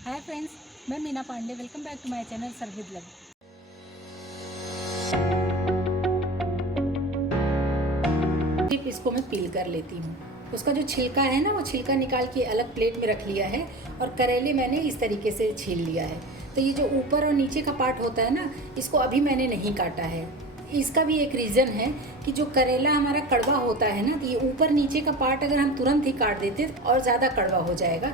हाय friends, मैं Meena Pandey. Welcome back to my channel serve with love. सिर्फ इसको मैं पील कर लेती हूँ। उसका जो छिलका है ना, वो छिलका निकाल के अलग प्लेट में रख लिया है और करेले मैंने इस तरीके से छील लिया है। तो ये जो ऊपर और नीचे का पार्ट होता है ना, इसको अभी मैंने नहीं काटा है। इसका भी एक रीज़न है कि जो करेला हमारा कड़वा होता है ना, तो ये ऊपर नीचे का पार्ट अगर हम तुरंत ही काट देते तो और ज़्यादा कड़वा हो जाएगा।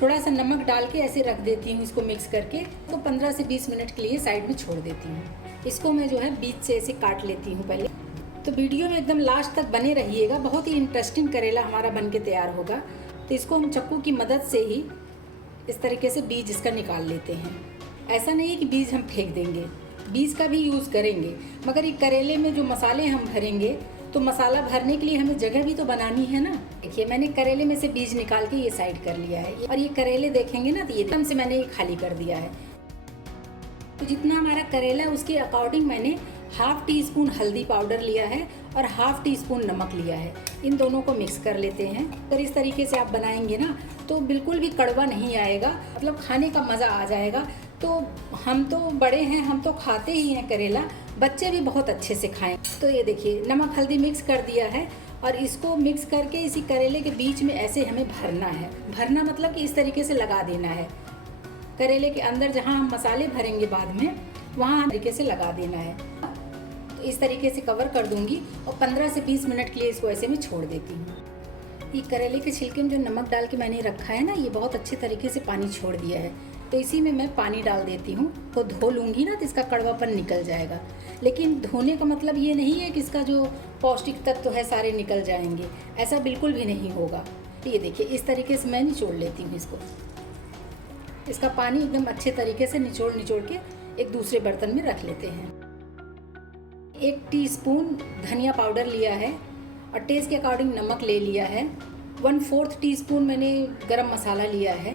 थोड़ा सा नमक डाल के ऐसे रख देती हूँ इसको मिक्स करके, तो 15 से 20 मिनट के लिए साइड में छोड़ देती हूँ। इसको मैं जो है बीच से ऐसे काट लेती हूँ पहले। तो वीडियो में एकदम लास्ट तक बने रहिएगा, बहुत ही इंटरेस्टिंग करेला हमारा बन के तैयार होगा। तो इसको हम चाकू की मदद से ही इस तरीके से बीज इसका निकाल लेते हैं। ऐसा नहीं है कि बीज हम फेंक देंगे, बीज का भी यूज़ करेंगे, मगर ये करेले में जो मसाले हम भरेंगे तो मसाला भरने के लिए हमें जगह भी तो बनानी है ना। देखिए, मैंने करेले में से बीज निकाल के ये साइड कर लिया है और ये करेले देखेंगे ना, तो ये एकदम से मैंने ये खाली कर दिया है। तो जितना हमारा करेला है उसके अकॉर्डिंग मैंने ½ टी-स्पून हल्दी पाउडर लिया है और ½ टी-स्पून नमक लिया है। इन दोनों को मिक्स कर लेते हैं। अगर इस तरीके से आप बनाएंगे ना तो बिल्कुल भी कड़वा नहीं आएगा, मतलब खाने का मज़ा आ जाएगा। तो हम तो बड़े हैं, हम तो खाते ही हैं करेला, बच्चे भी बहुत अच्छे से खाएं। तो ये देखिए, नमक हल्दी मिक्स कर दिया है और इसको मिक्स करके इसी करेले के बीच में ऐसे हमें भरना है। भरना मतलब कि इस तरीके से लगा देना है। करेले के अंदर जहाँ हम मसाले भरेंगे बाद में, वहाँ तरीके से लगा देना है। तो इस तरीके से कवर कर दूंगी और 15 से 20 मिनट के लिए इसको ऐसे में छोड़ देती हूँ। ये करेले के छिलके में जो नमक डाल के मैंने रखा है ना, ये बहुत अच्छे तरीके से पानी छोड़ दिया है। तो इसी में मैं पानी डाल देती हूँ। तो धो लूँगी ना तो इसका कड़वापन निकल जाएगा। लेकिन धोने का मतलब ये नहीं है कि इसका जो पौष्टिक तत्व है सारे निकल जाएंगे, ऐसा बिल्कुल भी नहीं होगा। तो ये देखिए, इस तरीके से मैं निचोड़ लेती हूँ इसको। इसका पानी एकदम अच्छे तरीके से निचोड़ के एक दूसरे बर्तन में रख लेते हैं। 1 टीस्पून धनिया पाउडर लिया है और टेस्ट के अकॉर्डिंग नमक ले लिया है। 1/4 टीस्पून मैंने गरम मसाला लिया है।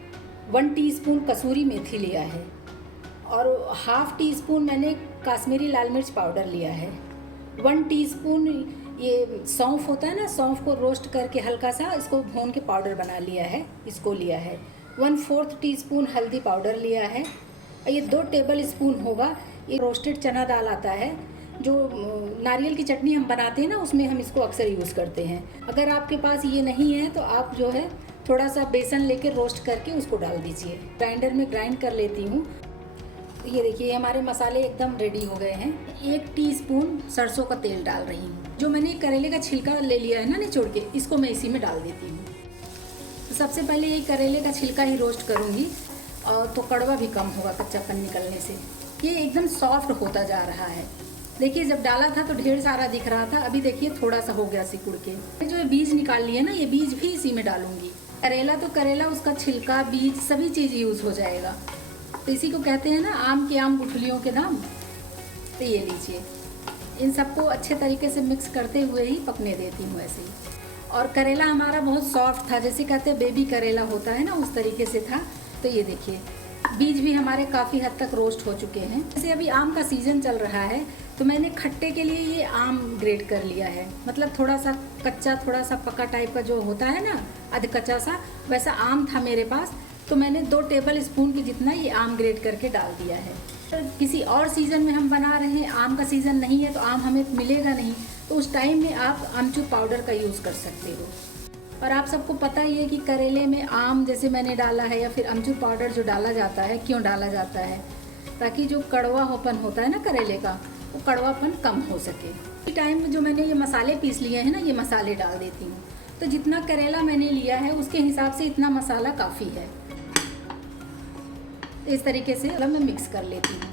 1 टीस्पून कसूरी मेथी लिया है और ½ टीस्पून मैंने काश्मीरी लाल मिर्च पाउडर लिया है। 1 टीस्पून ये सौंफ होता है ना, सौंफ को रोस्ट करके हल्का सा इसको भून के पाउडर बना लिया है, इसको लिया है। 1/4 टीस्पून हल्दी पाउडर लिया है और ये 2 टेबल स्पून होगा ये रोस्टेड चना दाल आता है, जो नारियल की चटनी हम बनाते हैं ना, उसमें हम इसको अक्सर यूज़ करते हैं। अगर आपके पास ये नहीं है तो आप जो है थोड़ा सा बेसन लेके रोस्ट करके उसको डाल दीजिए। ग्राइंडर में ग्राइंड कर लेती हूँ। ये देखिए, हमारे मसाले एकदम रेडी हो गए हैं। 1 टीस्पून सरसों का तेल डाल रही हूँ। जो मैंने करेले का छिलका ले लिया है ना निचोड़ के, इसको मैं इसी में डाल देती हूँ। तो सबसे पहले ये करेले का छिलका ही रोस्ट करूँगी और तो कड़वा भी कम होगा कच्चापन निकलने से। ये एकदम सॉफ्ट होता जा रहा है। देखिए, जब डाला था तो ढेर सारा दिख रहा था, अभी देखिए थोड़ा सा हो गया सिकुड़ के। जो बीज निकाल लिए ना, ये बीज भी इसी में डालूंगी। करेला तो करेला, उसका छिलका, बीज सभी चीज़ यूज़ हो जाएगा। तो इसी को कहते हैं ना, आम के आम गुठलियों के दाम। तो ये लीजिए, इन सबको अच्छे तरीके से मिक्स करते हुए ही पकने देती हूँ ऐसे ही। और करेला हमारा बहुत सॉफ्ट था, जैसे कहते हैं बेबी करेला होता है ना, उस तरीके से था। तो ये देखिए, बीज भी हमारे काफ़ी हद तक रोस्ट हो चुके हैं। जैसे अभी आम का सीज़न चल रहा है तो मैंने खट्टे के लिए ये आम ग्रेट कर लिया है। मतलब थोड़ा सा कच्चा, थोड़ा सा पका टाइप का जो होता है ना, अध कच्चा सा, वैसा आम था मेरे पास। तो मैंने 2 टेबल स्पून की जितना ये आम ग्रेट करके डाल दिया है। तो किसी और सीज़न में हम बना रहे हैं, आम का सीज़न नहीं है तो आम हमें मिलेगा नहीं, तो उस टाइम में आप आमचूर पाउडर का यूज़ कर सकते हो। और आप सबको पता ही है कि करेले में आम जैसे मैंने डाला है या फिर अमचूर पाउडर जो डाला जाता है, क्यों डाला जाता है, ताकि जो कड़वापन होता है ना करेले का, वो कड़वापन कम हो सके। इस टाइम में जो मैंने ये मसाले पीस लिए हैं ना, ये मसाले डाल देती हूँ। तो जितना करेला मैंने लिया है उसके हिसाब से इतना मसाला काफ़ी है। इस तरीके से मैं मिक्स कर लेती हूँ।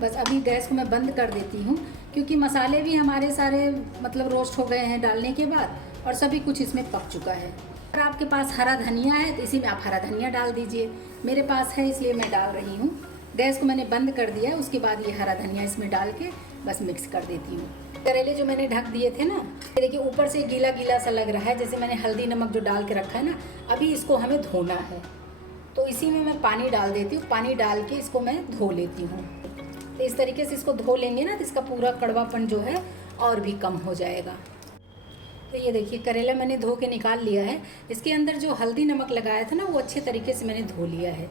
बस अभी गैस को मैं बंद कर देती हूँ, क्योंकि मसाले भी हमारे सारे मतलब रोस्ट हो गए हैं डालने के बाद और सभी कुछ इसमें पक चुका है। अगर आपके पास हरा धनिया है तो इसी में आप हरा धनिया डाल दीजिए। मेरे पास है इसलिए मैं डाल रही हूँ। गैस को मैंने बंद कर दिया, उसके बाद ये हरा धनिया इसमें डाल के बस मिक्स कर देती हूँ। करेले जो मैंने ढक दिए थे ना, ये देखिए ऊपर से गीला गीला सा लग रहा है, जैसे मैंने हल्दी नमक जो डाल के रखा है ना। अभी इसको हमें धोना है, तो इसी में मैं पानी डाल देती हूँ। पानी डाल के इसको मैं धो लेती हूँ। तो इस तरीके से इसको धो लेंगे ना तो इसका पूरा कड़वापन जो है और भी कम हो जाएगा। तो ये देखिए करेला मैंने धो के निकाल लिया है। इसके अंदर जो हल्दी नमक लगाया था ना वो अच्छे तरीके से मैंने धो लिया है।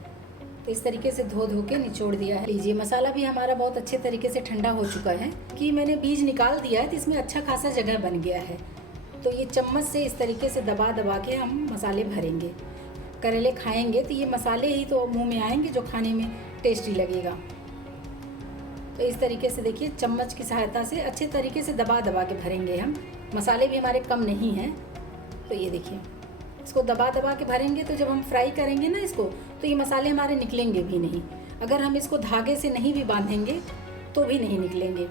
तो इस तरीके से धो के निचोड़ दिया है। लीजिए मसाला भी हमारा बहुत अच्छे तरीके से ठंडा हो चुका है कि मैंने बीज निकाल दिया है, तो इसमें अच्छा खासा जगह बन गया है। तो ये चम्मच से इस तरीके से दबा के हम मसाले भरेंगे। करेले खाएंगे तो ये मसाले ही तो मुंह में आएंगे जो खाने में टेस्टी लगेगा। तो इस तरीके से देखिए चम्मच की सहायता से अच्छे तरीके से दबा के भरेंगे हम। मसाले भी हमारे कम नहीं हैं। तो ये देखिए इसको दबा के भरेंगे तो जब हम फ्राई करेंगे ना इसको, तो ये मसाले हमारे निकलेंगे भी नहीं। अगर हम इसको धागे से नहीं भी बांधेंगे तो भी नहीं निकलेंगे।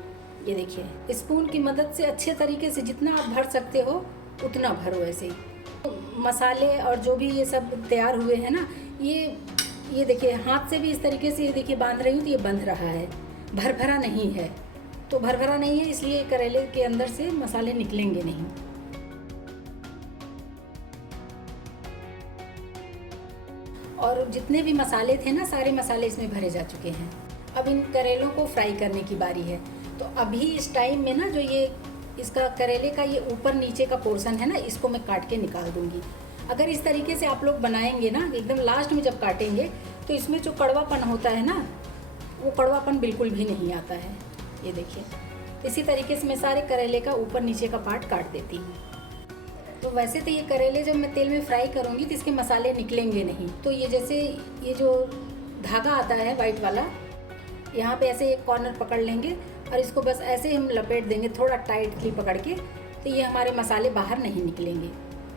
ये देखिए स्पून की मदद से अच्छे तरीके से जितना आप भर सकते हो उतना भरो ऐसे ही। तो मसाले और जो भी ये सब तैयार हुए हैं ना, ये देखिए हाथ से भी इस तरीके से ये देखिए बांध रही हूँ तो ये बंध रहा है, भरभरा नहीं है। तो भरभरा नहीं है इसलिए करेले के अंदर से मसाले निकलेंगे नहीं। और जितने भी मसाले थे ना सारे मसाले इसमें भरे जा चुके हैं। अब इन करेलों को फ्राई करने की बारी है। तो अभी इस टाइम में ना जो ये इसका करेले का ये ऊपर नीचे का पोर्शन है ना, इसको मैं काट के निकाल दूंगी। अगर इस तरीके से आप लोग बनाएंगे ना, एकदम लास्ट में जब काटेंगे तो इसमें जो कड़वापन होता है ना, वो कड़वापन बिल्कुल भी नहीं आता है। ये देखिए इसी तरीके से मैं सारे करेले का ऊपर नीचे का पार्ट काट देती हूँ। तो वैसे तो ये करेले जब मैं तेल में फ्राई करूँगी तो इसके मसाले निकलेंगे नहीं। तो ये जैसे ये जो धागा आता है वाइट वाला, यहाँ पे ऐसे एक कॉर्नर पकड़ लेंगे और इसको बस ऐसे हम लपेट देंगे थोड़ा टाइटली पकड़ के, तो ये हमारे मसाले बाहर नहीं निकलेंगे।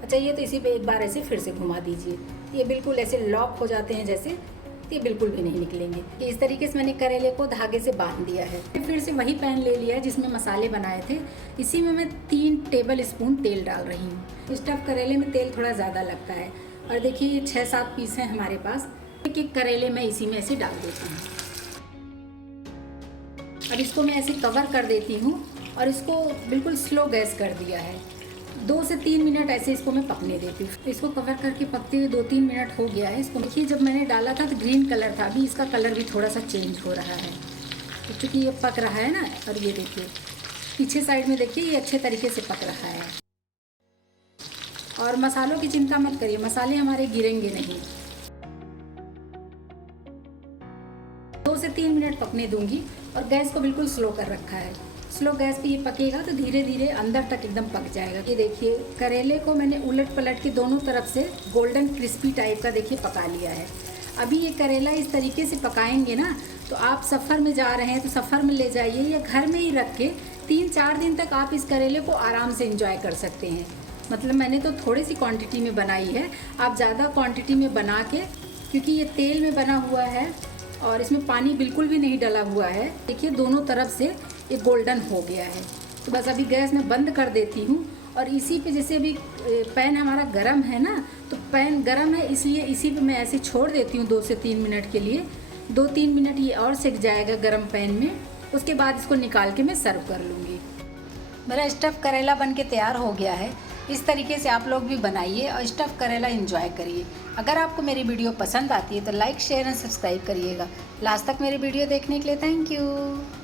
अच्छा ये तो इसी पे एक बार ऐसे फिर से घुमा दीजिए, ये बिल्कुल ऐसे लॉक हो जाते हैं जैसे, तो ये बिल्कुल भी नहीं निकलेंगे। इस तरीके से मैंने करेले को धागे से बांध दिया है। फिर से वही पैन ले लिया है जिसमें मसाले बनाए थे। इसी में मैं 3 टेबल स्पून तेल डाल रही हूँ। स्टफ करेले में तेल थोड़ा ज़्यादा लगता है। और देखिए ये 6-7 पीस हैं हमारे पास। एक करेले मैं इसी में ऐसे डाल देती हूँ और इसको मैं ऐसे कवर कर देती हूँ और इसको बिल्कुल स्लो गैस कर दिया है। 2 से 3 मिनट ऐसे इसको मैं पकने देती हूँ। इसको कवर करके पकते हुए 2-3 मिनट हो गया है। इसको देखिए जब मैंने डाला था तो ग्रीन कलर था, अभी इसका कलर भी थोड़ा सा चेंज हो रहा है तो चूँकि ये पक रहा है ना। और ये देखिए पीछे साइड में देखिए ये अच्छे तरीके से पक रहा है। और मसालों की चिंता मत करिए, मसाले हमारे गिरेंगे नहीं। 2 से 3 मिनट पकने दूंगी और गैस को बिल्कुल स्लो कर रखा है। स्लो गैस पे ये पकेगा तो धीरे धीरे अंदर तक एकदम पक जाएगा। ये देखिए करेले को मैंने उलट पलट के दोनों तरफ से गोल्डन क्रिस्पी टाइप का देखिए पका लिया है। अभी ये करेला इस तरीके से पकाएंगे ना, तो आप सफ़र में जा रहे हैं तो सफ़र में ले जाइए या घर में ही रख के 3-4 दिन तक आप इस करेले को आराम से एंजॉय कर सकते हैं। मतलब मैंने तो थोड़ी सी क्वांटिटी में बनाई है, आप ज़्यादा क्वांटिटी में बना के, क्योंकि ये तेल में बना हुआ है और इसमें पानी बिल्कुल भी नहीं डला हुआ है। देखिए दोनों तरफ से ये गोल्डन हो गया है। तो बस अभी गैस में बंद कर देती हूँ और इसी पे जैसे अभी पैन हमारा गरम है ना, तो पैन गरम है इसलिए इसी पे मैं ऐसे छोड़ देती हूँ 2 से 3 मिनट के लिए। 2-3 मिनट ये और सिक जाएगा गरम पैन में, उसके बाद इसको निकाल के मैं सर्व कर लूँगी। मेरा स्टफ़ करेला बन के तैयार हो गया है। इस तरीके से आप लोग भी बनाइए और स्टफ़ करेला एंजॉय करिए। अगर आपको मेरी वीडियो पसंद आती है तो लाइक, शेयर एंड सब्सक्राइब करिएगा। लास्ट तक मेरी वीडियो देखने के लिए थैंक यू।